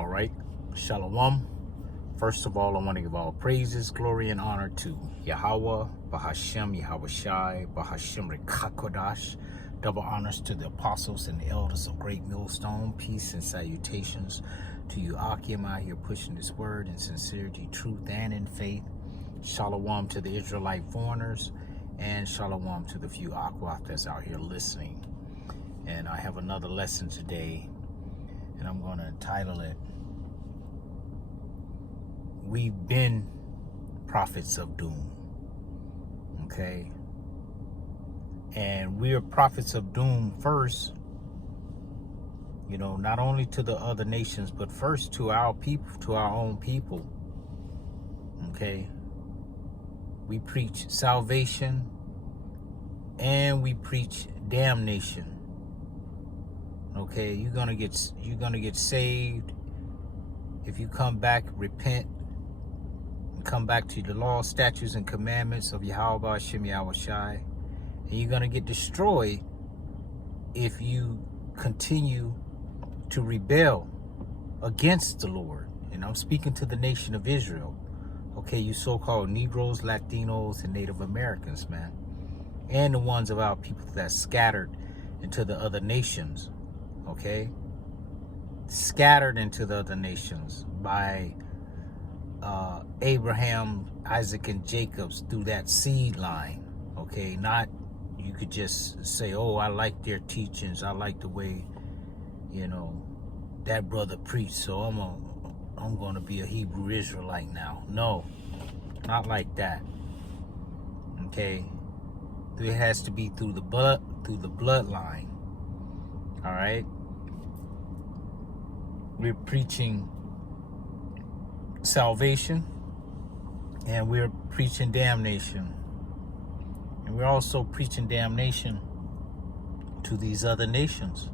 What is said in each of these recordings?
All right. Shalom. First of all, I want to give all praises, glory, and honor to Yahweh, Bahashem, Yahweh Shai, Bahashem Rekakodash. Double honors to the apostles and the elders of Great Millstone. Peace and salutations to you, Akim, out here pushing this word in sincerity, truth, and in faith. Shalom to the Israelite foreigners, and shalom to the few Akwaf that's out here listening. And I have another lesson today, and I'm going to entitle it, We've Been Prophets of Doom. Okay? And we are prophets of doom first, you know, not only to the other nations, but first to our people, to our own people. Okay? We preach salvation and we preach damnation. Okay, you're gonna get saved if you come back, repent, and come back to the law, statutes, and commandments of Yahweh Hashem Yahweh Shai. And you're gonna get destroyed if you continue to rebel against the Lord. And I'm speaking to the nation of Israel. Okay, you so-called Negroes, Latinos, and Native Americans, man. And the ones of our people that scattered into the other nations. Okay, scattered into the other nations by Abraham, Isaac, and Jacob's through that seed line. Okay, not you could just say, oh, I like their teachings, I like the way, you know, that brother preached, so I'm going to be a Hebrew Israelite now. No, not like that. Okay, it has to be through the bloodline. All right. We're preaching salvation and we're preaching damnation. And we're also preaching damnation to these other nations.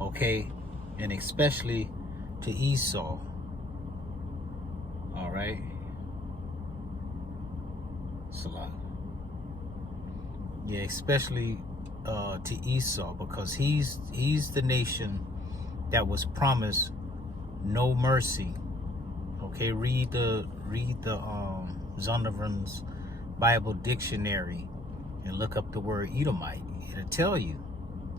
Okay? And especially to Esau. All right? Salah. Yeah, especially to Esau, because he's the nation that was promised no mercy. Okay, read the Zondervan's Bible Dictionary and look up the word Edomite. It'll tell you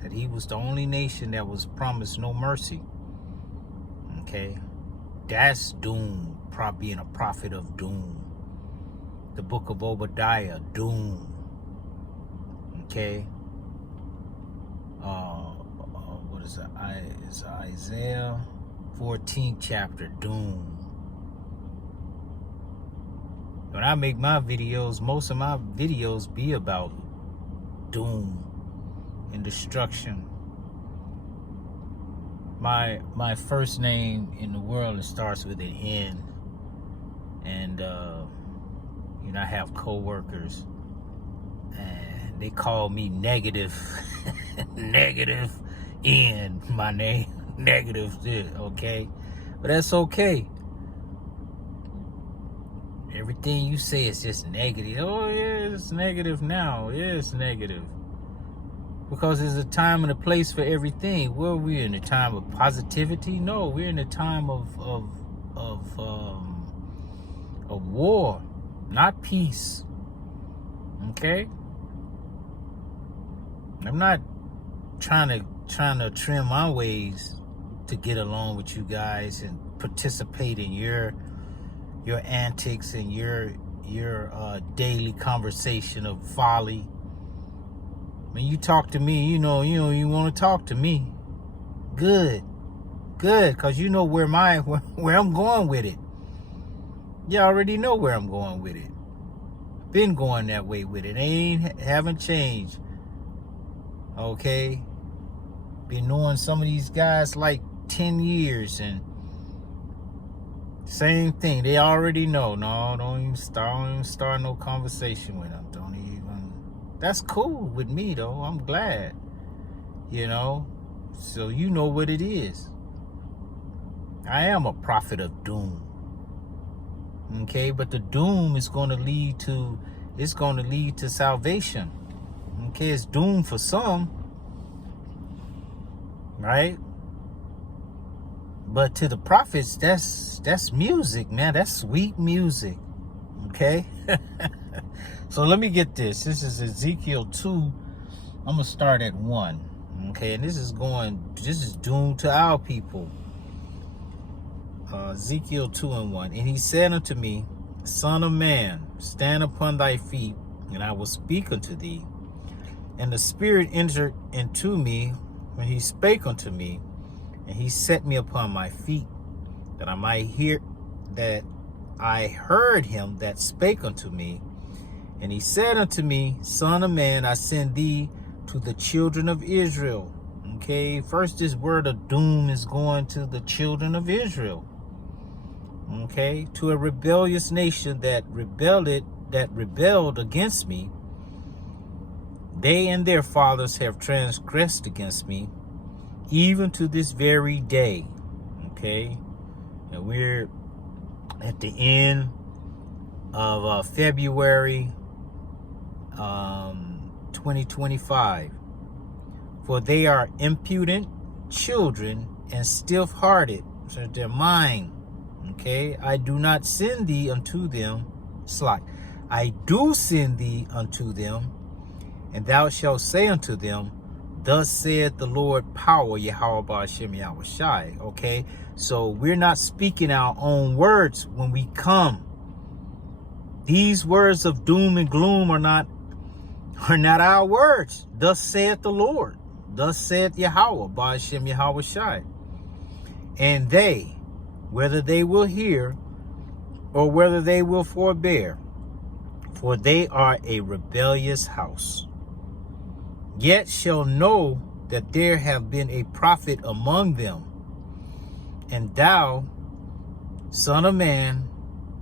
that he was the only nation that was promised no mercy. Okay, that's doom, being a prophet of doom. The book of Obadiah, doom. Okay. What is it? It's Isaiah 14th chapter, doom. When I make my videos, most of my videos be about doom and destruction. My first name in the world, it starts with an N, and you know, I have co-workers and they call me negative negative N, my name, negative, okay? But that's okay. Everything you say is just negative. Oh, yeah, it's negative now. Yeah, it's negative. Because there's a time and a place for everything. Well, we're in a time of positivity? No, we're in a time of war, not peace. Okay? I'm not trying to trim my ways to get along with you guys and participate in your antics and your daily conversation of folly. When you talk to me, you want to talk to me. Good, because you know where I'm going with it. You already know where I'm going with it. Been going that way with it. Haven't changed. Okay, been knowing some of these guys like 10 years and same thing. They already know. No, don't even start no conversation with them. Don't even. That's cool with me though. I'm glad. You know, so you know what it is. I am a prophet of doom. Okay, but the doom is going to lead to salvation. Okay, it's doom for some, right? But to the prophets, that's music, man. That's sweet music. Okay. So let me get this. This is Ezekiel 2. I'm gonna start at 1. Okay, and this is doomed to our people. Ezekiel 2:1. And he said unto me, Son of man, stand upon thy feet, and I will speak unto thee. And the Spirit entered into me when he spake unto me, and he set me upon my feet, that I might hear, that I heard him that spake unto me. And he said unto me, Son of man, I send thee to the children of Israel. Okay, first this word of doom is going to the children of Israel. Okay, to a rebellious nation that rebelled against me. They and their fathers have transgressed against me, even to this very day. Okay, and we're at the end of February 2025. For they are impudent children and stiff-hearted, so their mind. Okay, I do not send thee unto them. I do send thee unto them, and thou shalt say unto them, Thus saith the Lord power, Yahweh Ba'ashem Yahweh Shai. Okay, so we're not speaking our own words when we come. These words of doom and gloom are not our words. Thus saith the Lord. Thus saith Yahweh Ba'ashem Yahweh Shai. And they, whether they will hear or whether they will forbear, for they are a rebellious house, yet shall know that there have been a prophet among them. And thou, son of man,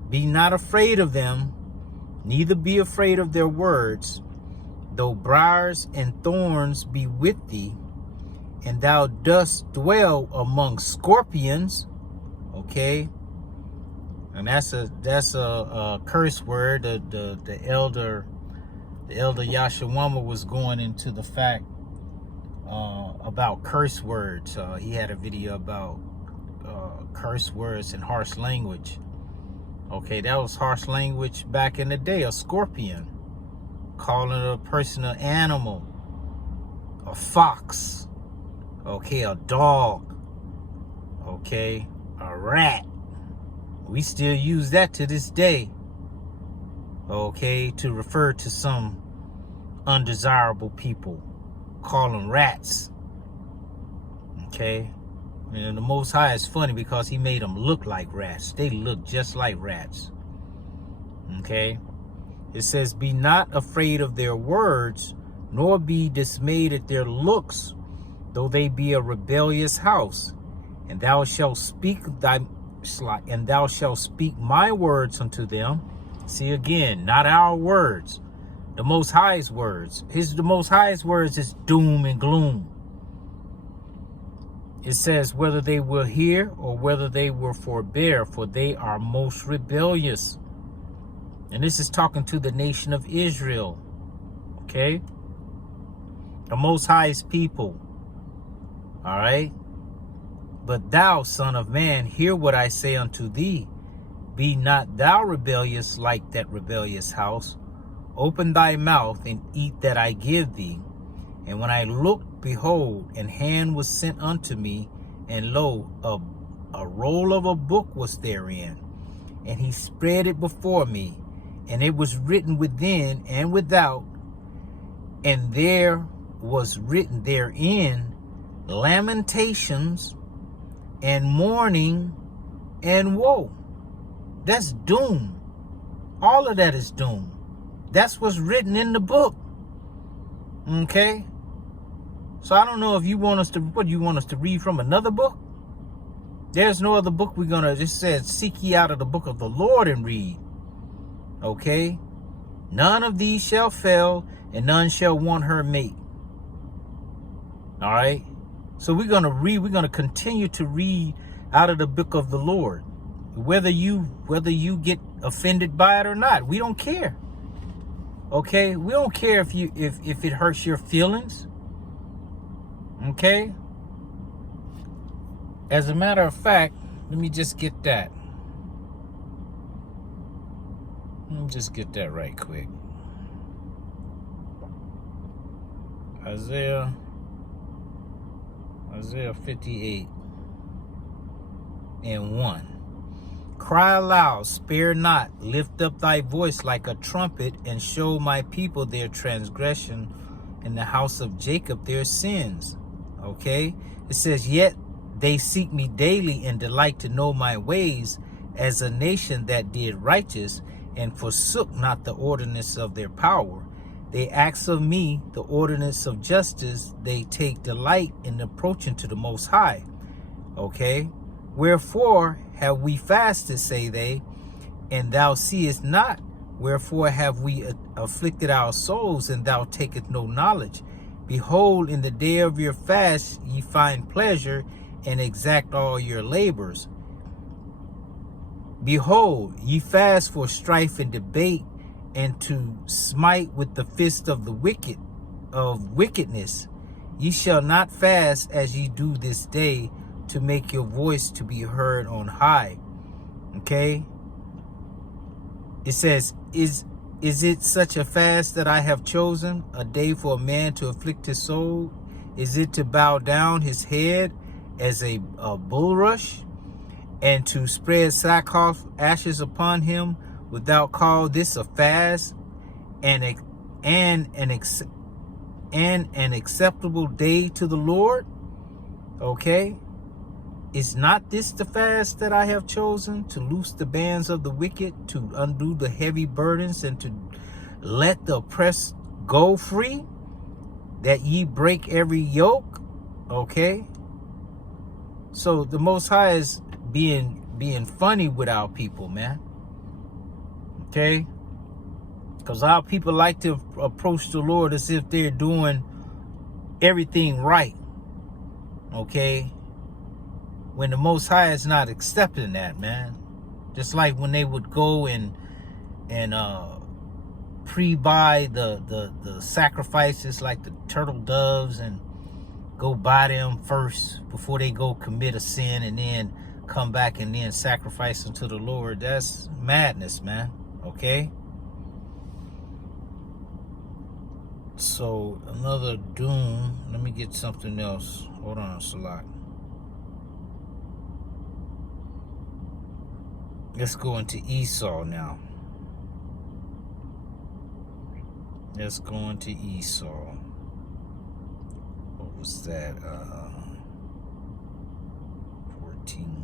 be not afraid of them, neither be afraid of their words, though briars and thorns be with thee, and thou dost dwell among scorpions. Okay, and that's a curse word. The elder Yashawama was going into the fact about curse words. He had a video about curse words and harsh language. Okay, that was harsh language back in the day. A scorpion, calling a person an animal, a fox, okay, a dog, okay, a rat. We still use that to this day, okay, to refer to some undesirable people, call them rats. Okay, and the Most High is funny because he made them look like rats. They look just like rats. Okay, it says, be not afraid of their words, nor be dismayed at their looks, though they be a rebellious house. And thou shalt speak my words unto them. See, again, not our words, the Most High's words. The Most High's words is doom and gloom. It says, whether they will hear or whether they will forbear, for they are most rebellious. And this is talking to the nation of Israel. Okay? The Most High's people. All right? But thou, son of man, hear what I say unto thee. Be not thou rebellious like that rebellious house. Open thy mouth and eat that I give thee. And when I looked, behold, an hand was sent unto me, and lo, a roll of a book was therein. And he spread it before me, and it was written within and without. And there was written therein lamentations and mourning and woe. That's doom. All of that is doom. That's what's written in the book. Okay? So I don't know if you want us to, what do you want us to read from another book? There's no other book we're going to, just says, seek ye out of the book of the Lord and read. Okay? None of these shall fail, and none shall want her mate. All right? So we're going to continue to read out of the book of the Lord. Whether you get offended by it or not, we don't care. Okay? We don't care if it hurts your feelings. Okay? As a matter of fact, let me just get that. Let me just get that right quick. Isaiah 58 and 1. Cry aloud, spare not, lift up thy voice like a trumpet, and show my people their transgression, and the house of Jacob their sins. Okay? It says, yet they seek me daily and delight to know my ways, as a nation that did righteous and forsook not the ordinance of their power. They ask of me the ordinance of justice. They take delight in approaching to the Most High. Okay? Wherefore have we fasted, say they, and thou seest not? Wherefore have we afflicted our souls, and thou takest no knowledge? Behold, in the day of your fast ye find pleasure, and exact all your labors. Behold, ye fast for strife and debate, and to smite with the fist of the wicked, of wickedness. Ye shall not fast as ye do this day, to make your voice to be heard on high. Okay? It says, is it such a fast that I have chosen, a day for a man to afflict his soul? Is it to bow down his head as a bulrush, and to spread sackcloth ashes upon him? Without call this a fast, and an acceptable day to the Lord? Okay? Is not this the fast that I have chosen, to loose the bands of the wicked, to undo the heavy burdens, and to let the oppressed go free, that ye break every yoke? Okay? So the Most High is being funny with our people, man. Okay? Because our people like to approach the Lord as if they're doing everything right. Okay? When the Most High is not accepting that, man. Just like when they would go and pre-buy the sacrifices, like the turtle doves, and go buy them first before they go commit a sin, and then come back and then sacrifice them to the Lord. That's madness, man. Okay? So another doom. Let me get something else. Hold on, Salak. Let's go into Esau now. Let's go into Esau. What was that? 14.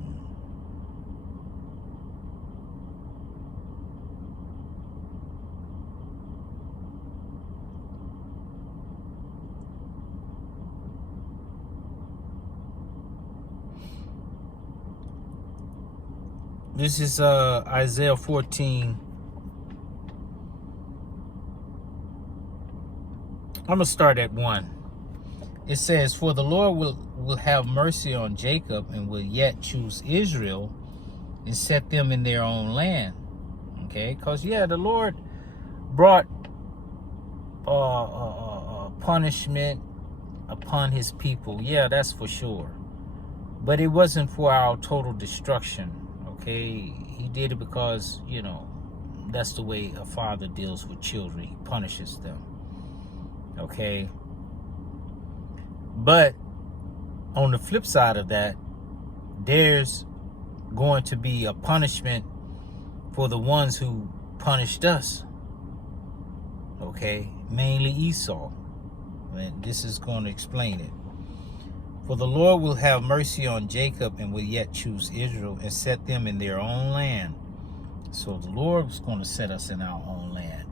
This is Isaiah 14. I'm going to start at 1. It says, for the Lord will have mercy on Jacob, and will yet choose Israel, and set them in their own land. Okay? Because, yeah, the Lord brought punishment upon his people. Yeah, that's for sure. But it wasn't for our total destruction. Okay, he did it because, you know, that's the way a father deals with children. He punishes them. Okay. But on the flip side of that, there's going to be a punishment for the ones who punished us. Okay, mainly Esau. And this is going to explain it. For the Lord will have mercy on Jacob, and will yet choose Israel, and set them in their own land. So the Lord is going to set us in our own land.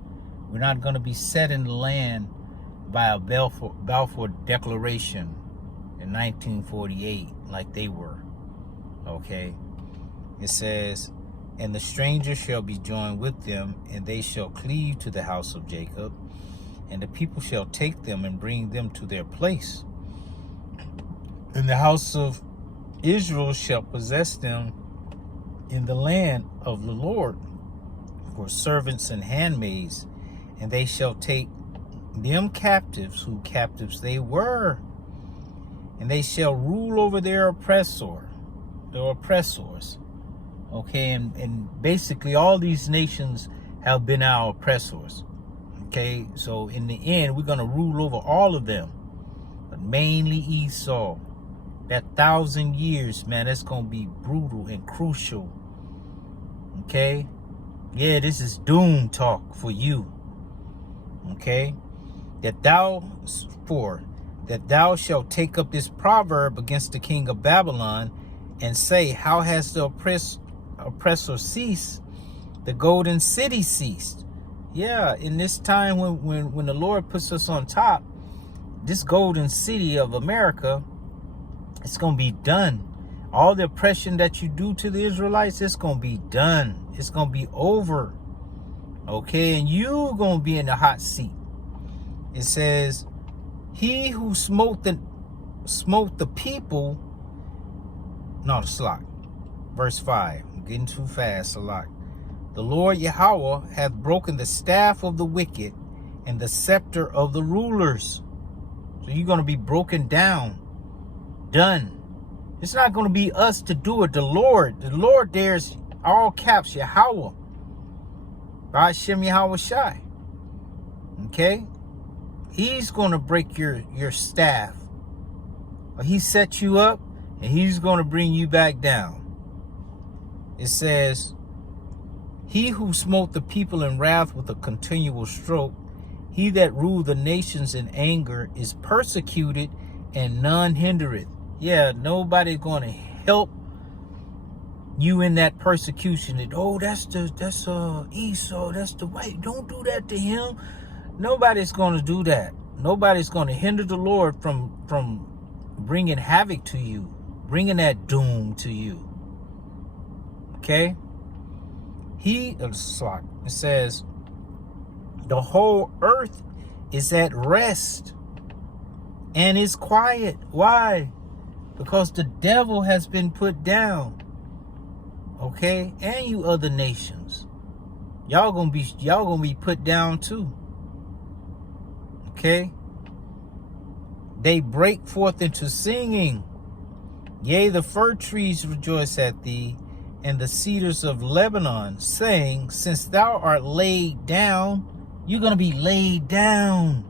We're not going to be set in the land by a Balfour Declaration in 1948 like they were. Okay? It says, and the stranger shall be joined with them, and they shall cleave to the house of Jacob, and the people shall take them and bring them to their place. And the house of Israel shall possess them in the land of the Lord for servants and handmaids, and they shall take them captives, who captives they were, and they shall rule over their oppressor. the oppressors. Okay, and basically all these nations have been our oppressors. Okay, so in the end, we're going to rule over all of them, but mainly Esau. That 1,000 years, man, that's going to be brutal and crucial. Okay, yeah, this is doom talk for you. Okay, that thou shalt take up this proverb against the king of Babylon and say, how has the oppressor ceased? The golden city ceased. Yeah, in this time when the Lord puts us on top, this golden city of America, it's going to be done. All the oppression that you do to the Israelites, it's going to be done. It's going to be over. Okay, and you're going to be in the hot seat. It says, he who smote the people, no, the slot. Verse 5. I'm getting too fast, a lot. The Lord Yahweh hath broken the staff of the wicked and the scepter of the rulers. So you're going to be broken down. Done. It's not going to be us to do it. The Lord there's all caps, Yahweh. Hashem Yahweh Shai. Okay? He's going to break your staff. He set you up and he's going to bring you back down. It says, he who smote the people in wrath with a continual stroke, he that ruled the nations in anger, is persecuted and none hindereth. Yeah, nobody's going to help you in that persecution. That's Esau, that's the white. Don't do that to him. Nobody's going to do that. Nobody's going to hinder the Lord from bringing havoc to you, bringing that doom to you. Okay? It says, the whole earth is at rest and is quiet. Why? Because the devil has been put down. Okay? And you other nations. Y'all gonna be put down too. Okay? They break forth into singing. Yea, the fir trees rejoice at thee, and the cedars of Lebanon, saying, since thou art laid down, you're going to be laid down.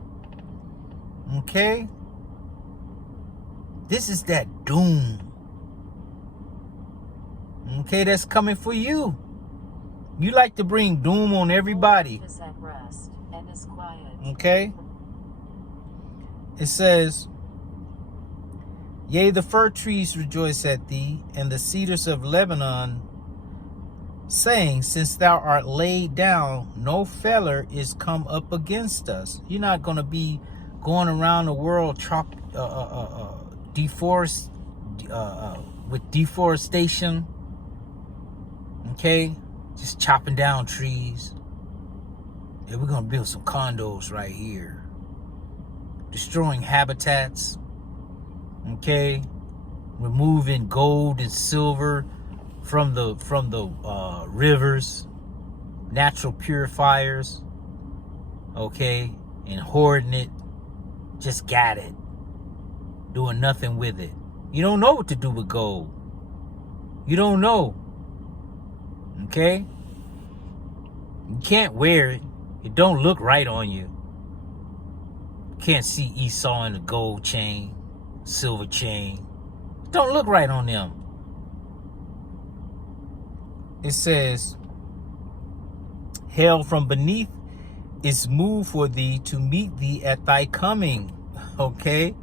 Okay? This is that doom. Okay, that's coming for you. You like to bring doom on everybody. Okay? It says, yea, the fir trees rejoice at thee, and the cedars of Lebanon, saying, since thou art laid down, no feller is come up against us. You're not going to be going around the world with deforestation. Okay? Just chopping down trees. Yeah, we're going to build some condos right here. Destroying habitats. Okay? Removing gold and silver from the rivers, natural purifiers, okay, and hoarding it. Just got it, doing nothing with it. You don't know what to do with gold. You don't know. Okay, you can't wear it. It don't look right on you. Can't see Esau in the gold chain, silver chain. It don't look right on them. It says, hell from beneath is moved for thee to meet thee at thy coming. Okay?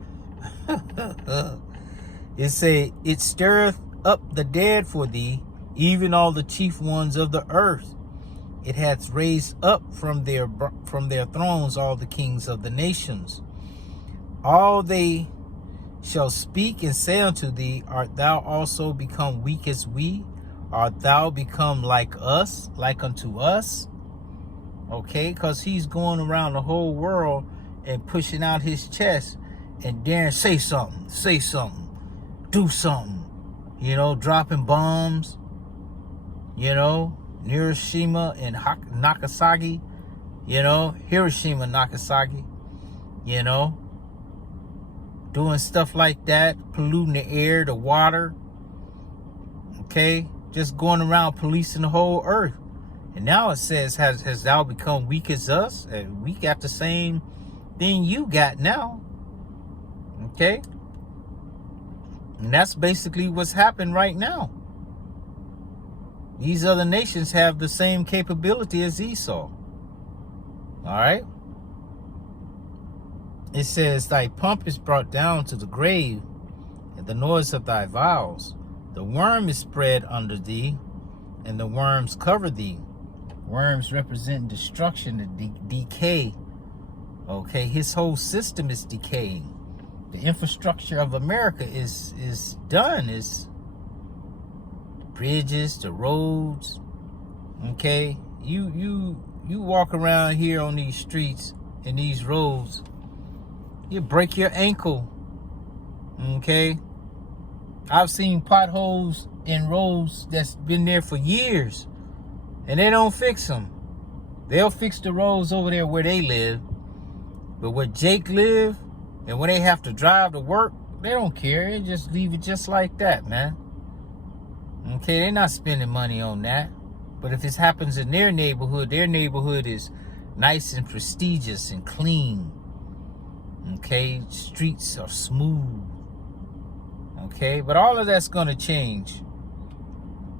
It say, it stirreth up the dead for thee, even all the chief ones of the earth. It hath raised up from their thrones all the kings of the nations. All they shall speak and say unto thee, art thou also become weak as we? Art thou become like us, like unto us? Okay, because he's going around the whole world and pushing out his chest and daring say something, do something. You know, dropping bombs. You know, Hiroshima and Nagasaki. You know, Hiroshima, Nagasaki. You know, doing stuff like that, polluting the air, the water. Okay, just going around policing the whole earth. And now it says, has thou become weak as us? And we got the same thing you got now. Okay, and that's basically what's happened right now. These other nations have the same capability as Esau. All right. It says, thy pomp is brought down to the grave, and the noise of thy vows. The worm is spread under thee, and the worms cover thee. Worms represent destruction and decay. Okay, his whole system is decaying. The infrastructure of America is done. Is the bridges, the roads. Okay, you walk around here on these streets and these roads, you break your ankle. Okay, I've seen potholes in roads that's been there for years, and they don't fix them. They'll fix the roads over there where they live, but where Jake live, and when they have to drive to work, they don't care. They just leave it just like that, man. Okay, they're not spending money on that. But if this happens in their neighborhood is nice and prestigious and clean. Okay, streets are smooth. Okay, but all of that's going to change.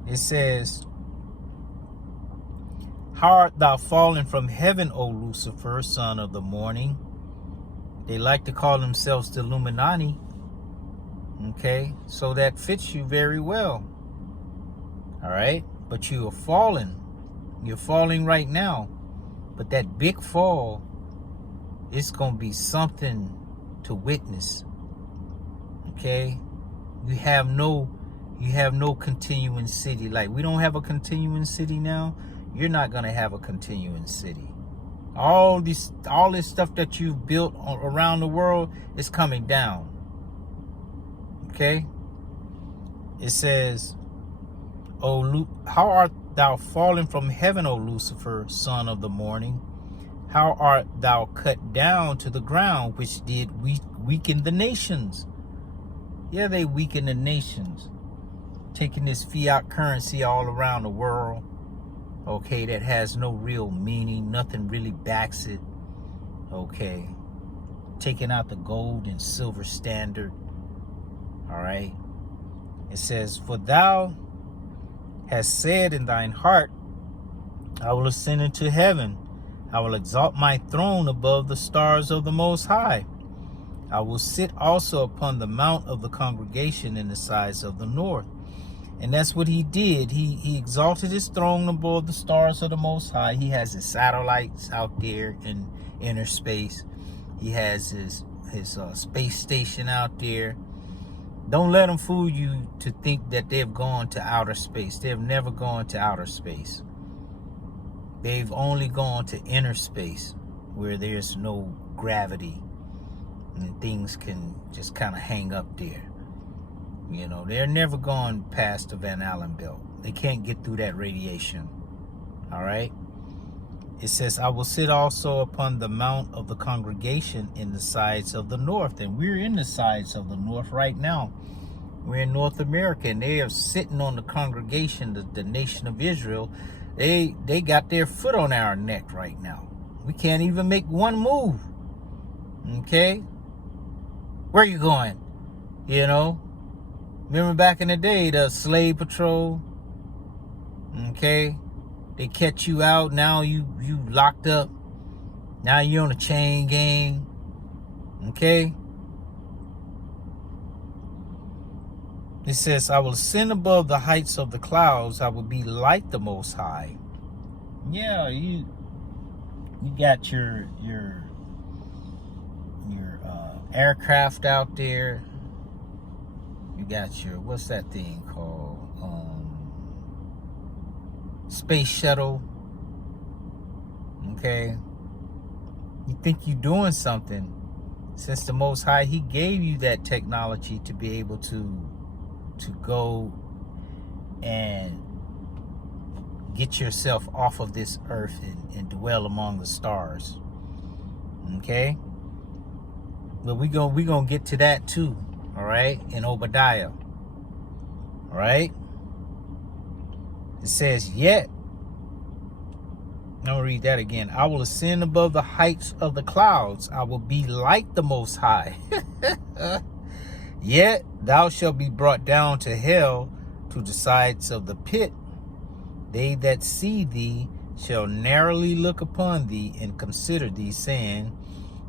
It says, how art thou fallen from heaven, O Lucifer, son of the morning? They like to call themselves the Illuminati. Okay, so that fits you very well. All right, but you are fallen. You're falling right now. But that big fall, it's going to be something to witness. Okay, you have no continuing city. Like, we don't have a continuing city now. You're not going to have a continuing city. All this stuff that you've built around the world is coming down. Okay? It says, how art thou fallen from heaven, O Lucifer, son of the morning? How art thou cut down to the ground, which did weaken the nations? Yeah, they weaken the nations. Taking this fiat currency all around the world. Okay, that has no real meaning. Nothing really backs it. Okay. Taking out the gold and silver standard. All right. It says, for thou hast said in thine heart, I will ascend into heaven. I will exalt my throne above the stars of the Most High. I will sit also upon the mount of the congregation in the sides of the north. And that's what he did. He exalted his throne above the stars of the Most High. He has his satellites out there in inner space. He has his space station out there. Don't let them fool you to think that they've gone to outer space. They've never gone to outer space. They've only gone to inner space, where there's no gravity and things can just kind of hang up there. You know, they're never gone past the Van Allen belt. They can't get through that radiation. All right. It says, I will sit also upon the mount of the congregation in the sides of the north. And we're in the sides of the north right now. We're in North America, and they are sitting on the congregation, the nation of Israel. They got their foot on our neck right now. We can't even make one move. Okay. Where are you going? You know, remember back in the day, the slave patrol. Okay. They catch you out. Now you locked up. Now you're on a chain gang. Okay. It says, I will ascend above the heights of the clouds. I will be like the Most High. Yeah, you got your aircraft out there. You got your, what's that thing called? Space shuttle. Okay. You think you're doing something. Since the Most High, he gave you that technology to be able to go and get yourself off of this earth and dwell among the stars. Okay? But we gonna get to that too. All right? In Obadiah. All right? It says, yet, I'm going to read that again. I will ascend above the heights of the clouds. I will be like the Most High. Yet thou shalt be brought down to hell, to the sides of the pit. They that see thee shall narrowly look upon thee and consider thee, saying,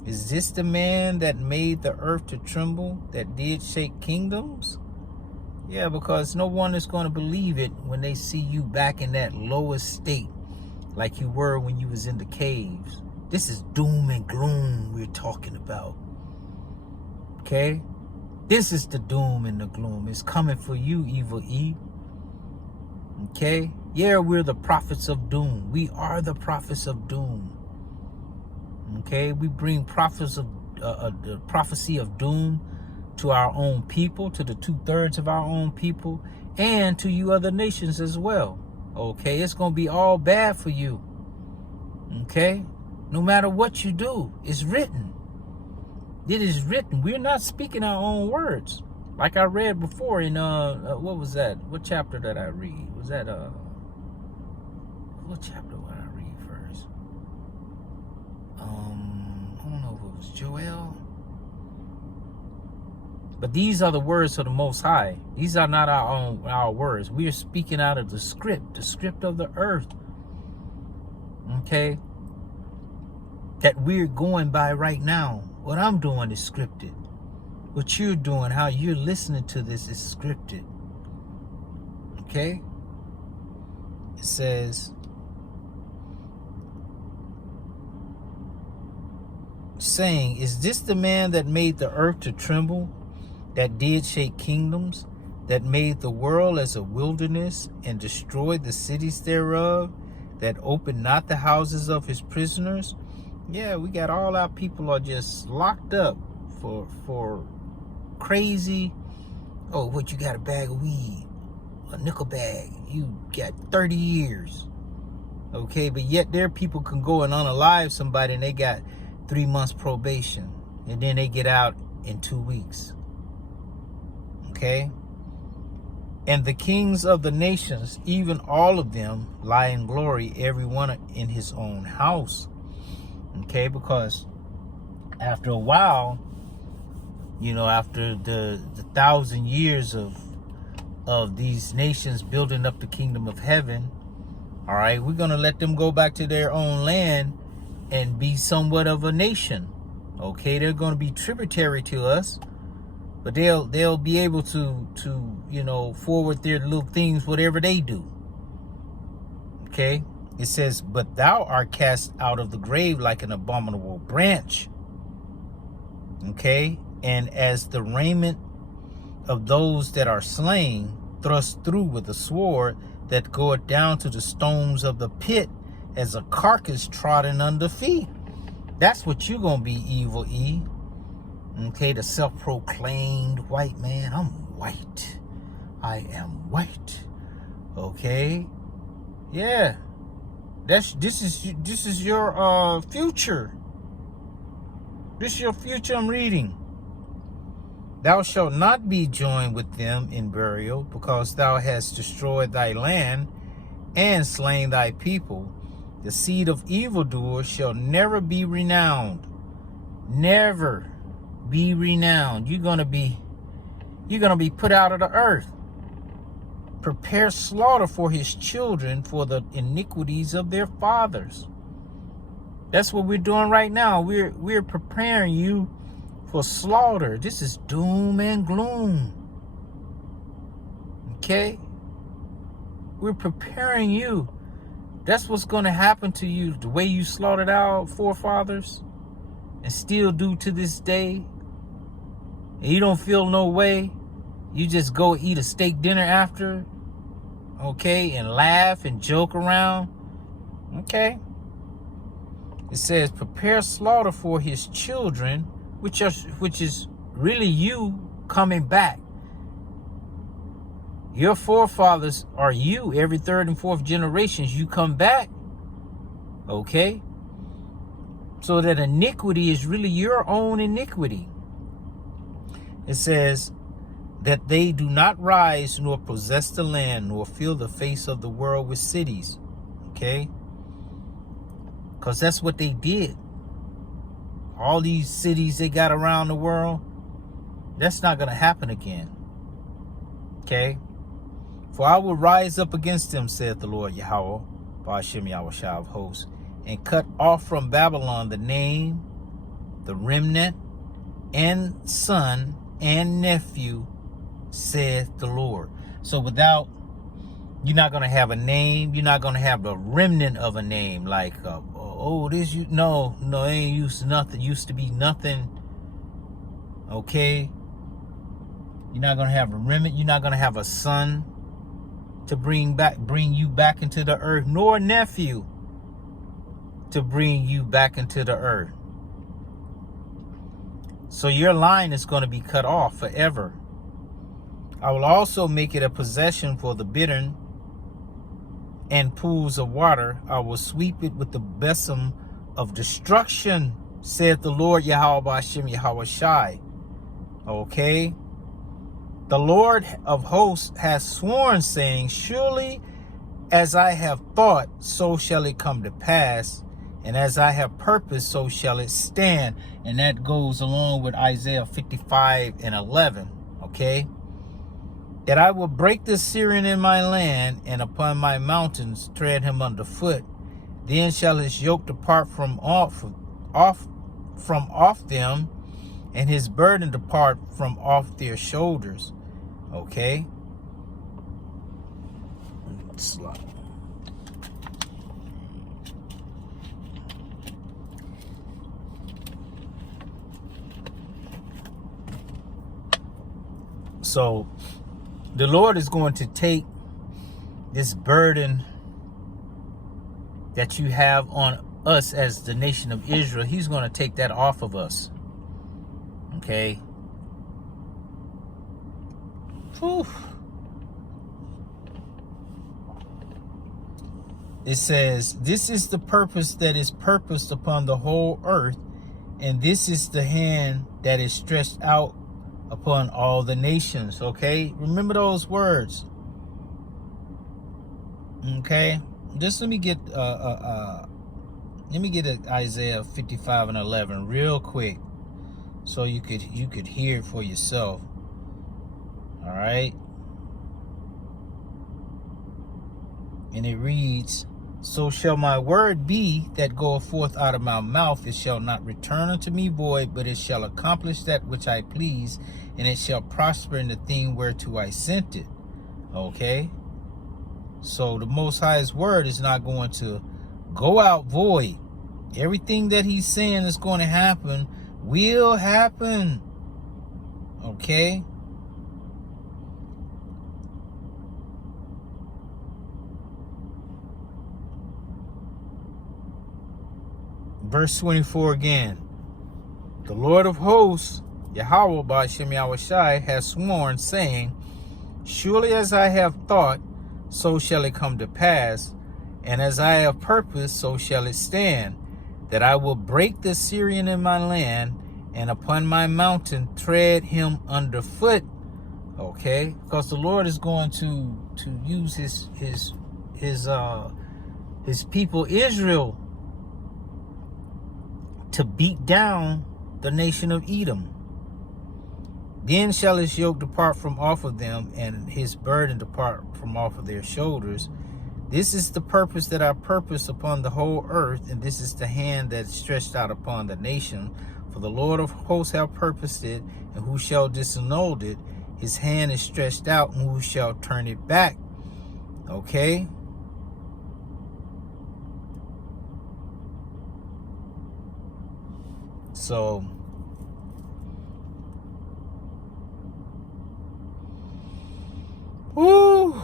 is this the man that made the earth to tremble, that did shake kingdoms? Yeah, because no one is going to believe it when they see you back in that lowest state, like you were when you was in the caves. This is doom and gloom we're talking about. Okay? This is the doom and the gloom. It's coming for you, Evil E. Okay? Yeah, we're the prophets of doom. We are the prophets of doom. Okay? We bring the prophecy of doom to our own people, to the 2/3 of our own people, and to you other nations as well. Okay? It's going to be all bad for you. Okay? No matter what you do, it's written. It is written. We're not speaking our own words. Like I read before in, what was that? What chapter did I read? Was that, what chapter did I read first? I don't know if it was Joel. But these are the words of the Most High. These are not our words. We are speaking out of the script of the earth. Okay? That we're going by right now. What I'm doing is scripted. What you're doing, how you're listening to this is scripted. Okay? It says, saying, is this the man that made the earth to tremble, that did shake kingdoms, that made the world as a wilderness, and destroyed the cities thereof, that opened not the houses of his prisoners? Yeah, we got all our people are just locked up for crazy. Oh, what, you got a bag of weed, a nickel bag, you got 30 years. Okay, but yet there people can go and unalive somebody and they got 3 months probation, and then they get out in 2 weeks. Okay? And the kings of the nations, even all of them, lie in glory, every one in his own house. Okay, because after a while, you know, after the 1,000 years of these nations building up the kingdom of heaven, all right, we're going to let them go back to their own land and be somewhat of a nation. Okay, they're going to be tributary to us, but they'll be able to you know, forward their little things, whatever they do. Okay, it says, but thou art cast out of the grave like an abominable branch. Okay, and as the raiment of those that are slain, thrust through with a sword, that goeth down to the stones of the pit, as a carcass trodden under feet. That's what you're going to be, Evil E. Okay, the self-proclaimed white man. I'm white. I am white. Okay? Yeah. This is your future. This is your future I'm reading. Thou shalt not be joined with them in burial, because thou hast destroyed thy land and slain thy people. The seed of evildoers shall never be renowned. Never be renowned. You're gonna be put out of the earth. Prepare slaughter for his children for the iniquities of their fathers. That's what we're doing right now. We're preparing you for slaughter. This is doom and gloom. Okay? We're preparing you. That's what's going to happen to you. The way you slaughtered our forefathers and still do to this day. And you don't feel no way. You just go eat a steak dinner after. Okay? And laugh and joke around. Okay? It says, prepare slaughter for his children, which is really you coming back. Your forefathers are you. Every third and fourth generations, you come back. Okay? So that iniquity is really your own iniquity. It says, that they do not rise nor possess the land nor fill the face of the world with cities. Okay? Because that's what they did. All these cities they got around the world, that's not going to happen again. Okay? For I will rise up against them, saith the Lord Yahweh, Ba'ashem Yahushua of hosts, and cut off from Babylon the name, the remnant, and son and nephew, saith the Lord. So without, you're not going to have a name. You're not going to have the remnant of a name. Like, no, it ain't used to nothing. Used to be nothing. Okay? You're not going to have a remnant. You're not going to have a son to bring you back into the earth, nor a nephew to bring you back into the earth. So your line is going to be cut off forever. I will also make it a possession for the bittern and pools of water. I will sweep it with the besom of destruction, saith the Lord Yahweh Ba'ashem Yahweh Shai. Okay? The Lord of hosts has sworn, saying, surely as I have thought, so shall it come to pass. And as I have purposed, so shall it stand. And that goes along with Isaiah 55:11. Okay? That I will break the Syrian in my land, and upon my mountains tread him underfoot. Then shall his yoke depart from off them, and his burden depart from off their shoulders. Okay? Slide. So the Lord is going to take this burden that you have on us as the nation of Israel. He's going to take that off of us. Okay. Whew. It says, this is the purpose that is purposed upon the whole earth, and this is the hand that is stretched out upon all the nations. Okay, remember those words. Okay, just let me get Isaiah 55:11 real quick, so you could hear it for yourself. All right, and it reads, so shall my word be that goeth forth out of my mouth. It shall not return unto me void, but it shall accomplish that which I please, and it shall prosper in the thing whereto I sent it. Okay? So the Most High's word is not going to go out void. Everything that he's saying is going to happen will happen. Okay? Verse 24 again. The Lord of hosts, Yahweh Ba'ashem Yahweh Shai, has sworn, saying, surely as I have thought, so shall it come to pass, and as I have purposed, so shall it stand, that I will break the Syrian in my land, and upon my mountain tread him underfoot. Okay, because the Lord is going to use his people Israel to beat down the nation of Edom. Then shall his yoke depart from off of them, and his burden depart from off of their shoulders. This is the purpose that I purpose upon the whole earth, and this is the hand that is stretched out upon the nation. For the Lord of hosts hath purposed it, and who shall disannul it? His hand is stretched out, and who shall turn it back? Okay? So, whoo.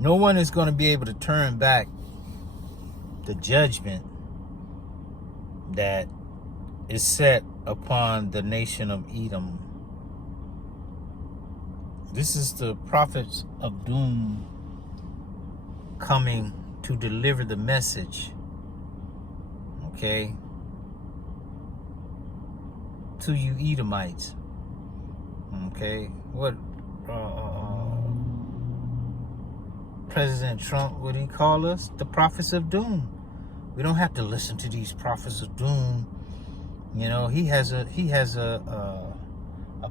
No one is going to be able to turn back the judgment that is set upon the nation of Edom. This is the prophets of doom coming to deliver the message, okay, to you Edomites. Okay, what President Trump, what he call us? The prophets of doom. We don't have to listen to these prophets of doom. You know, he has a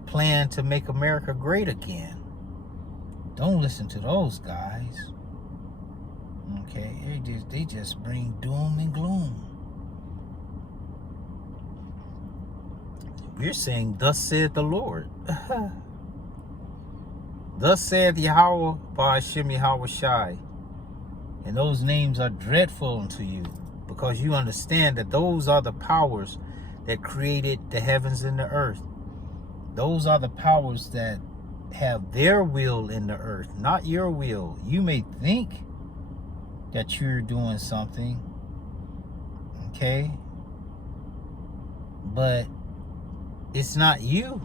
plan to make America great again. Don't listen to those guys. Okay, they just bring doom and gloom. We're saying, thus saith the Lord. Thus saith Yahweh Ba'ashem Yahweh Shai. And those names are dreadful unto you, because you understand that those are the powers that created the heavens and the earth. Those are the powers that have their will in the earth, not your will. You may think that you're doing something, okay? But it's not you,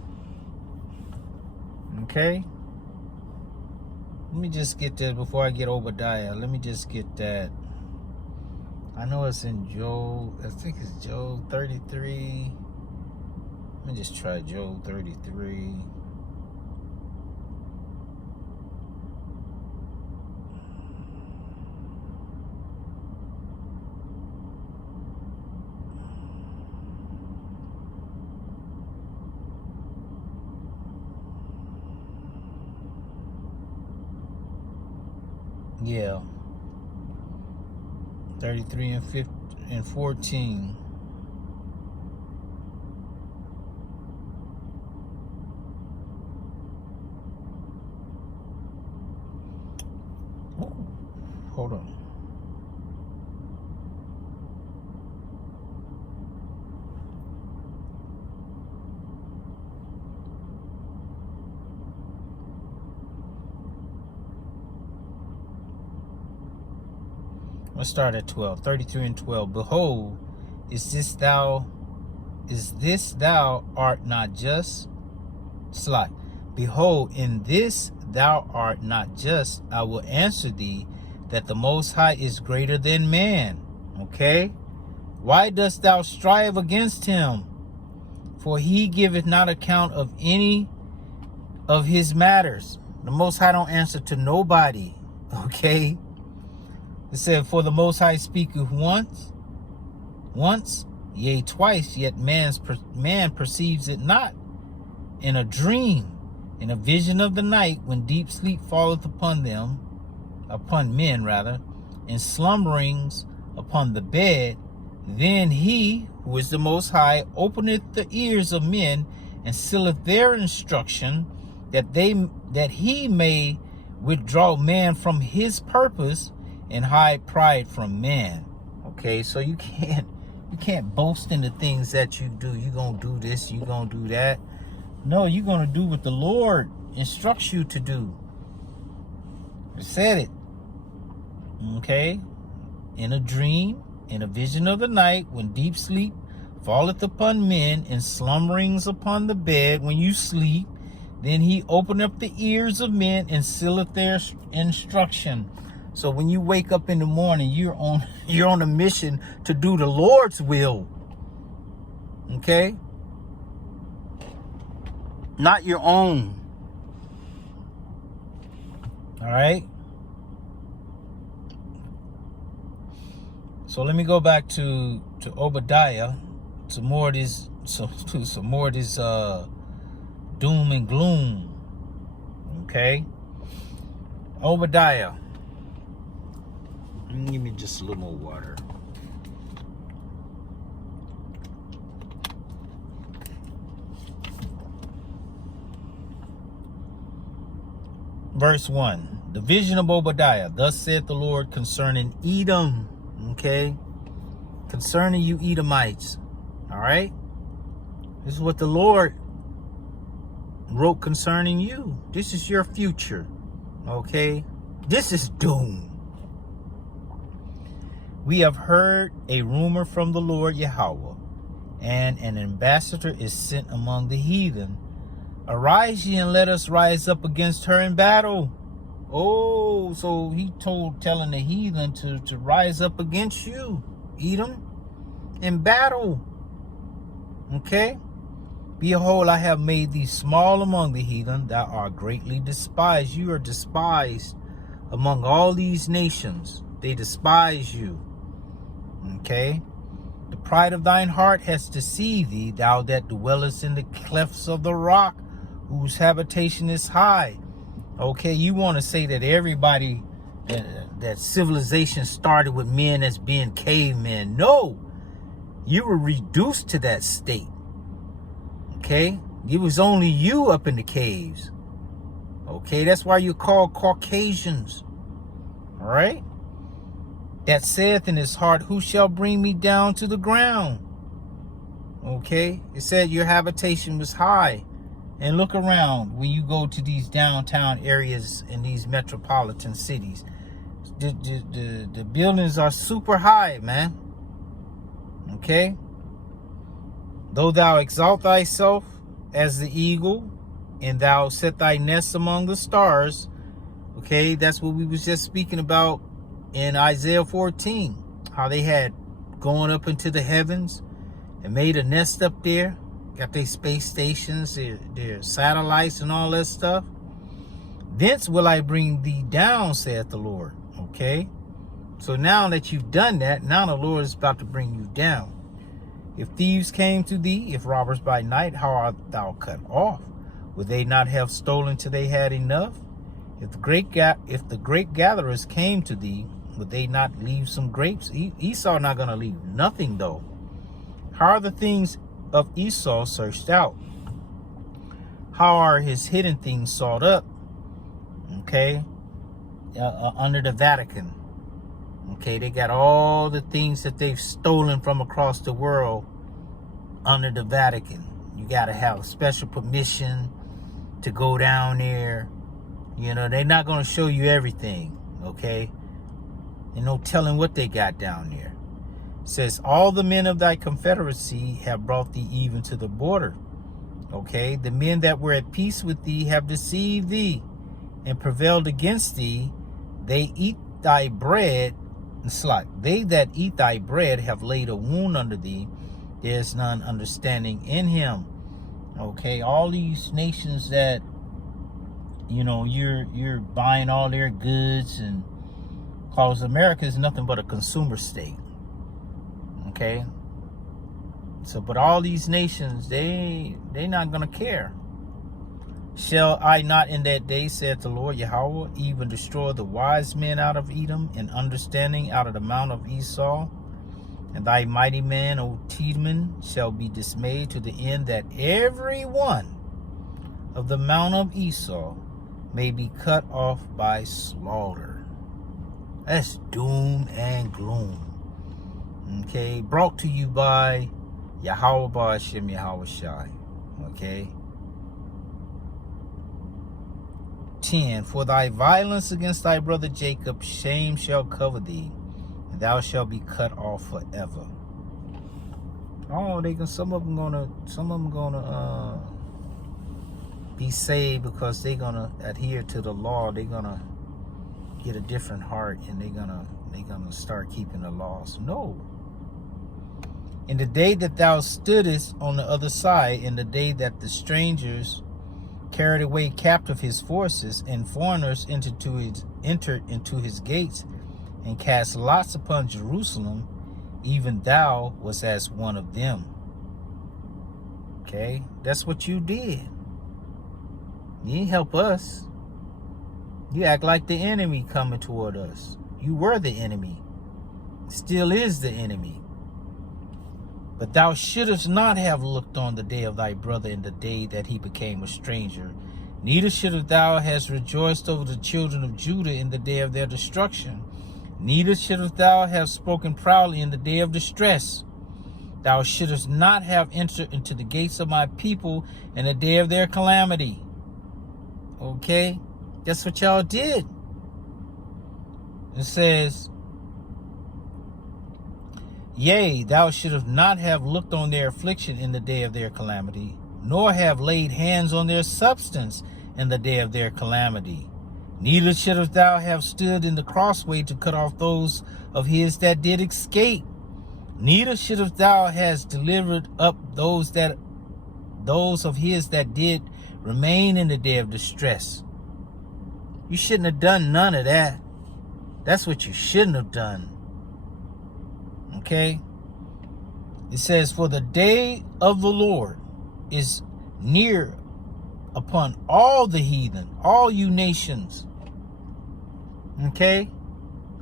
okay? Let me just get this before I get Obadiah. Let me just get that. I know it's in Job. I think it's Job 33. Let me just try Job 33. Yeah. 33 and 15 and 14. Oh, hold on. Let's start at 12. 33 and 12. Behold, is this thou art not just? Slide. Behold, in this thou art not just. I will answer thee that the Most High is greater than man. Okay? Why dost thou strive against him? For he giveth not account of any of his matters. The Most High don't answer to nobody. Okay? It said, for the Most High speaketh once, yea, twice, yet man perceives it not. In a dream, in a vision of the night, when deep sleep falleth upon men rather, and slumberings upon the bed, then he, who is the Most High, openeth the ears of men, and sealeth their instruction, that he may withdraw man from his purpose, and hide pride from man. Okay, so you can't boast in the things that you do. You're gonna do this, you're gonna do that. No, you're gonna do what the Lord instructs you to do. I said it. Okay? In a dream, in a vision of the night, when deep sleep falleth upon men, and slumberings upon the bed when you sleep, then he opened up the ears of men and sealeth their instruction. So when you wake up in the morning, you're on a mission to do the Lord's will. Okay? Not your own. All right? So let me go back to Obadiah, some more of this doom and gloom. Okay? Obadiah. Give me just a little more water. Verse 1. The vision of Obadiah. Thus saith the Lord concerning Edom. Okay? Concerning you Edomites. Alright? This is what the Lord wrote concerning you. This is your future. Okay? This is doom. We have heard a rumor from the Lord Yahweh, and an ambassador is sent among the heathen. Arise ye and let us rise up against her in battle. Oh, so he telling the heathen to rise up against you, Edom, in battle. Okay? Behold, I have made thee small among the heathen, thou art greatly despised. You are despised among all these nations. They despise you. Okay? The pride of thine heart has deceived thee, thou that dwellest in the clefts of the rock, whose habitation is high. Okay, you want to say that everybody, that civilization started with men as being cavemen. No, you were reduced to that state. Okay, it was only you up in the caves. Okay, that's why you're called Caucasians. All right, that saith in his heart, who shall bring me down to the ground? Okay, it said your habitation was high. And look around when you go to these downtown areas in these metropolitan cities. The buildings are super high, man. Okay? Though thou exalt thyself as the eagle, and thou set thy nest among the stars. Okay, that's what we was just speaking about in Isaiah 14. How they had gone up into the heavens and made a nest up there. Got their space stations, their satellites and all that stuff. Thence will I bring thee down, saith the Lord. Okay? So now that you've done that, now the Lord is about to bring you down. If thieves came to thee, if robbers by night, how art thou cut off? Would they not have stolen till they had enough? If the great gatherers came to thee, would they not leave some grapes? Esau not going to leave nothing, though. How are the things of Esau searched out? How are his hidden things sought up? Okay, under the Vatican. Okay, they got all the things that they've stolen from across the world under the Vatican. You got to have special permission to go down there. You know, they're not going to show you everything. Okay, and no telling what they got down there. Says, all the men of thy confederacy have brought thee even to the border. Okay, the men that were at peace with thee have deceived thee and prevailed against thee. They eat thy bread. They that eat thy bread have laid a wound under thee. There is none understanding in him. Okay, all these nations that, you know, you're buying all their goods, and cause America is nothing but a consumer state. Okay, so but all these nations, they not gonna care. Shall I not in that day, saith the Lord Yahweh, even destroy the wise men out of Edom, and understanding out of the mount of Esau? And thy mighty man, O Tidman, shall be dismayed, to the end that every one of the mount of Esau may be cut off by slaughter. That's doom and gloom. Okay, brought to you by Yahweh Ba'ashem Yahweh Shai. Okay. 10. For thy violence against thy brother Jacob, shame shall cover thee, and thou shalt be cut off forever. Oh, some of them gonna be saved because they're gonna adhere to the law. They're gonna get a different heart, and they're gonna start keeping the laws. No. In the day that thou stoodest on the other side, in the day that the strangers carried away captive his forces, and foreigners entered into his gates, and cast lots upon Jerusalem, even thou was as one of them. Okay, that's what you did. You didn't help us. You act like the enemy coming toward us. You were the enemy. Still is the enemy. But thou shouldest not have looked on the day of thy brother in the day that he became a stranger. Neither shouldest thou have rejoiced over the children of Judah in the day of their destruction. Neither shouldest thou have spoken proudly in the day of distress. Thou shouldest not have entered into the gates of my people in the day of their calamity. Okay? That's what y'all did. It says, yea, thou shouldst not have looked on their affliction in the day of their calamity, nor have laid hands on their substance in the day of their calamity. Neither shouldst thou have stood in the crossway to cut off those of his that did escape. Neither shouldst thou have delivered up those of his that did remain in the day of distress. You shouldn't have done none of that. That's what you shouldn't have done. Okay? It says, for the day of the Lord is near upon all the heathen, all you nations. Okay?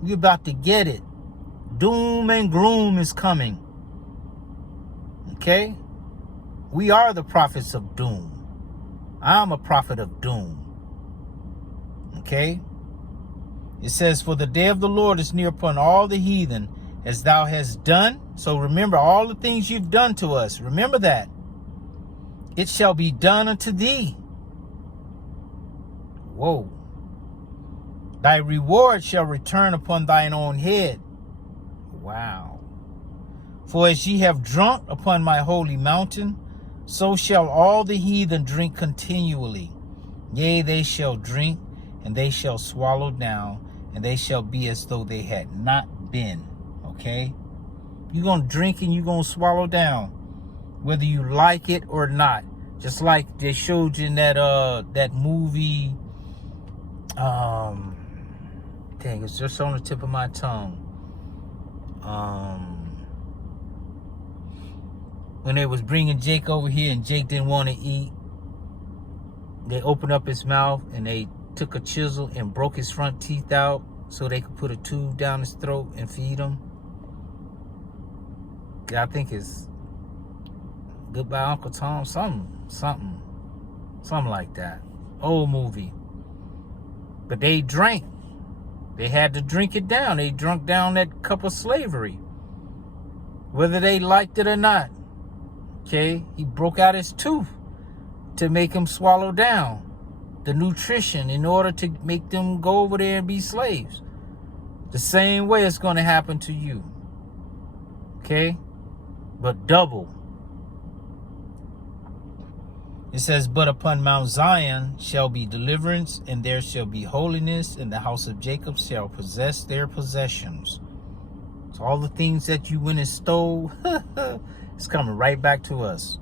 We're about to get it. Doom and gloom is coming. Okay? We are the prophets of doom. I'm a prophet of doom. Okay? It says, for the day of the Lord is near upon all the heathen, as thou hast done. So remember all the things you've done to us. Remember that. It shall be done unto thee. Whoa. Thy reward shall return upon thine own head. Wow. For as ye have drunk upon my holy mountain, so shall all the heathen drink continually. Yea, they shall drink, and they shall swallow down, and they shall be as though they had not been. Okay? You're going to drink and you're going to swallow down, whether you like it or not. Just like they showed you in that movie. Dang, it's just on the tip of my tongue. When they was bringing Jake over here and Jake didn't want to eat, they opened up his mouth and they took a chisel and broke his front teeth out so they could put a tube down his throat and feed him. I think it's Goodbye Uncle Tom, something like that. Old movie. But they drank. They had to drink it down. They drunk down that cup of slavery, whether they liked it or not. Okay, he broke out his tooth to make him swallow down the nutrition in order to make them go over there and be slaves. The same way it's going to happen to you. Okay, but double. It says, but upon Mount Zion shall be deliverance, and there shall be holiness, and the house of Jacob shall possess their possessions. So all the things that you went and stole, it's coming right back to us.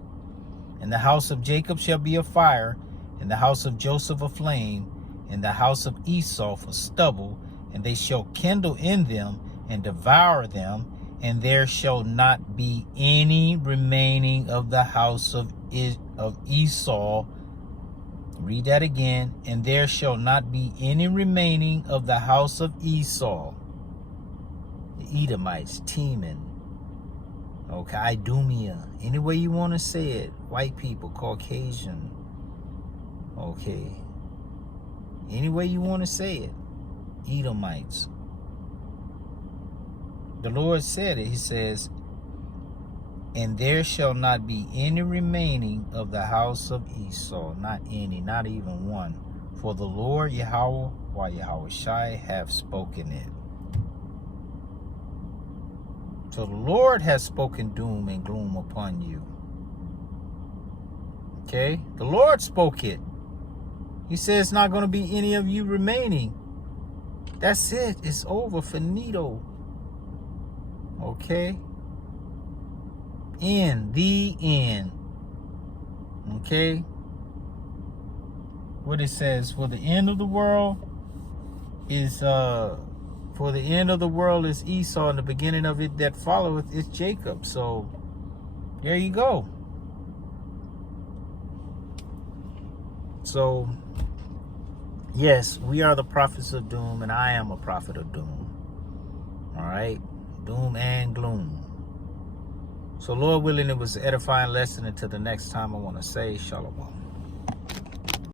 And the house of Jacob shall be a fire, and the house of Joseph a flame, and the house of Esau for stubble, and they shall kindle in them and devour them, and there shall not be any remaining of the house of Esau. Read that again. And there shall not be any remaining of the house of Esau. The Edomites, Teman, okay, Idumea, any way you want to say it. White people, Caucasian, okay, any way you want to say it. Edomites. The Lord said it. He says, and there shall not be any remaining of the house of Esau. Not any, not even one. For the Lord Yahweh, or Yahweh Shai, have spoken it. So the Lord has spoken doom and gloom upon you. Okay? The Lord spoke it. He says it's not going to be any of you remaining. That's it. It's over. Finito. Okay? In the end. Okay? What it says, for the end of the world is Esau, and the beginning of it that followeth is Jacob. So there you go. So yes, we are the prophets of doom, and I am a prophet of doom. All right? Doom and gloom. So Lord willing, it was an edifying lesson. Until the next time, I want to say shalom.